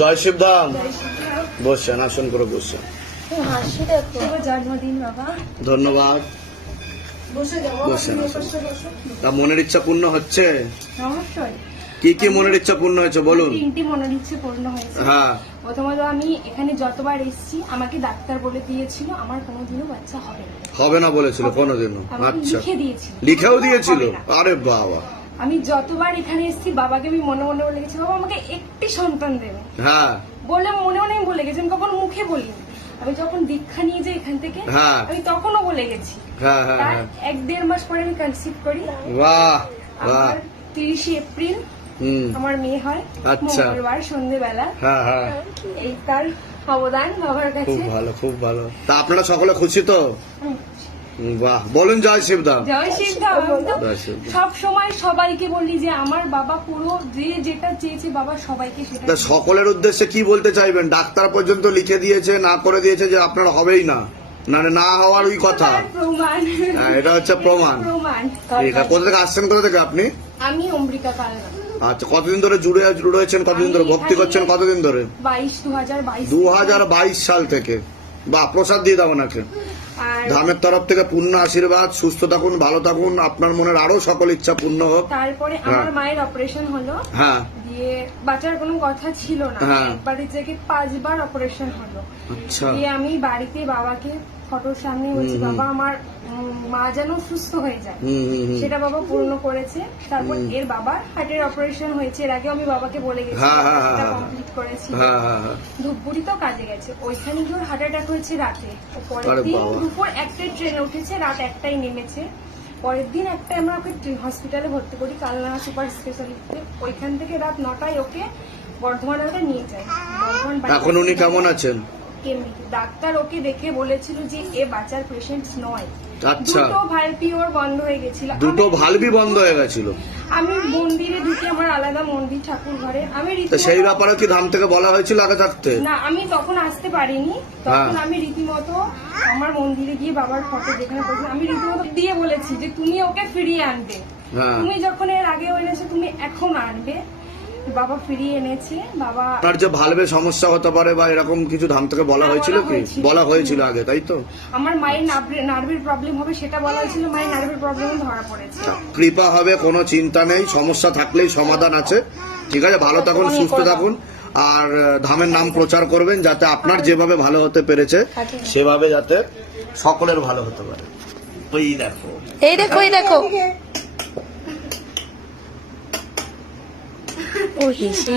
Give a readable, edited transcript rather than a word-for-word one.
জয় শিবধাম। বসছেন, আসন করে বসছেন। জন্মদিন বাবা। ধন্যবাদ। বসছেন। তা মনের ইচ্ছা পূর্ণ হচ্ছে? অবশ্যই। কি কি মনের ইচ্ছা পূর্ণ হয়েছে বলুন? 3টি মনের ইচ্ছে পূর্ণ হয়েছে। হ্যাঁ। প্রথমত আমি এখানে যতবার এসেছি আমাকে ডাক্তার বলে দিয়েছিল আমার কোনোদিনও বাচ্চা হবে না। হবে না বলেছিল কোনোদিনও? আচ্ছা, লিখে দিয়েছিল। লিখেও দিয়েছিল? আরে বাবা। আমি যতবার এখানে এসেছি বাবাকে আমি মনে মনে বলে গেছি, বাবা আমাকে একটি সন্তান দেবে। হ্যাঁ। বলে মনে মনে আমি বলে গেছি, আমি কখনো মুখে বলিনি। আমি যখন দীক্ষা নিয়ে যাই এখান থেকে আমি তখনও বলে গেছি। তার 1-1.5 মাস পরে আমি কনসিভ করি। বাহ বাহ। আমার 30 এপ্রিল আমার মেয়ে হয়। আচ্ছা। মঙ্গলবার সন্ধ্যেবেলা। হ্যাঁ হ্যাঁ। এই তার অবদান বাবার কাছে। খুব ভালো, খুব ভালো। তা আপনারা সকলে খুশি তো? বাহ, বলুন জয় শিবধাম। জয় শিবধাম। সব সময় সবাইকে বলি যে আমার বাবা পুরো যে যেটা চেয়েছে বাবা সবাইকে সেটা। সকলের উদ্দেশ্যে কি বলতে চাইবেন? ডাক্তার পর্যন্ত লিখে দিয়েছে, না করে দিয়েছে যে আপনার হবেই না, মানে না হওয়ার ওই কথা। প্রমাণ। এটা হচ্ছে প্রমাণ। ঠিক আছে। কোথা থেকে আসছেন, কোথা থেকে আপনি? আমি অমৃতা কালনা। আচ্ছা, কতদিন ধরে রয়েছেন? কতদিন ধরে ভক্তি করছেন? কতদিন ধরে? 2022 সাল থেকে। বাহ, প্রসাদ দিয়ে দাও ওনাকে। ধামের তরফ থেকে পূর্ণ আশীর্বাদ, সুস্থ থাকুন, ভালো থাকুন, আপনার মনের আরো সকল ইচ্ছা পূর্ণ হোক। তারপরে আমার মায়ের অপারেশন হলো। হ্যাঁ। দিয়ে বাচ্চার কোনো কথা ছিল না। একবারে থেকে 5 বার অপারেশন হলো। আচ্ছা। দিয়ে আমি বাড়িতে বাবাকে ফটোর সামনে বলছি, বাবা আমার মা যেন সুস্থ হয়ে যায়, সেটা বাবা পূর্ণ করেছে। তারপর এর বাবার হার্টের অপারেশন হয়েছে, এর আগে আমি বাবাকে বলে গেছি, সেটা কমপ্লিট করেছি। ধূপগুড়ি তো কাজে গেছে, ওইখানে গিয়ে ওর হার্ট অ্যাটাক হয়েছে রাতে। পরের দিন দুপুর 1টায় ট্রেনে উঠেছে, রাত 1টায় নেমেছে। পরের দিন একটা আমরা ওকে হসপিটালে ভর্তি করি, কালনা সুপার স্পেশালিটিতে। ওইখান থেকে রাত 9টায় ওকে বর্ধমানে নিয়ে যায়। এখন উনি কেমন আছেন? ডাক্তার ওকে দেখে বলেছিল যে এ বাচ্চার পেশেন্ট নয়। আচ্ছা। দুটো ভালভি ওর বন্ধ হয়ে গেছিল। দুটো ভালভি বন্ধ হয়ে গেছিল। আমি মন্দিরে ঢুকে, আমার আলাদা মন্দির ঠাকুর ঘরে, আমি সেই ব্যাপারে কি ধাম থেকে বলা হয়েছিল আগে থাকতে? না, আমি তখন আসতে পারিনি। তখন আমি রীতিমতো আমার মন্দিরে গিয়ে বাবার ফটো যেখানে বসে আমি রীতিমতো দিয়ে বলেছি যে তুমি ওকে ফিরিয়ে আনবে। তুমি যখন এর আগে এনেছো তুমি এখন আনবে। বাবা ফিরিয়ে এনেছে। বাবা আপনার যে ভালভে সমস্যা হতে পারে বা এরকম কিছু ধাম থেকে বলা হয়েছিল কি? বলা হয়েছিল আগে, তাই তো? আমার মায়ের নার্ভের প্রবলেম হবে সেটা বলা হয়েছিল, মায়ের নার্ভের প্রবলেম ধরা পড়েছে। কৃপা হবে, কোনো চিন্তা নেই, সমস্যা থাকলেই সমাধান আছে। ঠিক আছে, ভালো থাকুন, সুস্থ থাকুন, আর ধামের নাম প্রচার করবেন যাতে আপনার যেভাবে ভালো হতে পেরেছে সেভাবে যাতে সকলের ভালো হতে পারে। ওই দেখো, এই দেখো, এই দেখো। ও হিসি।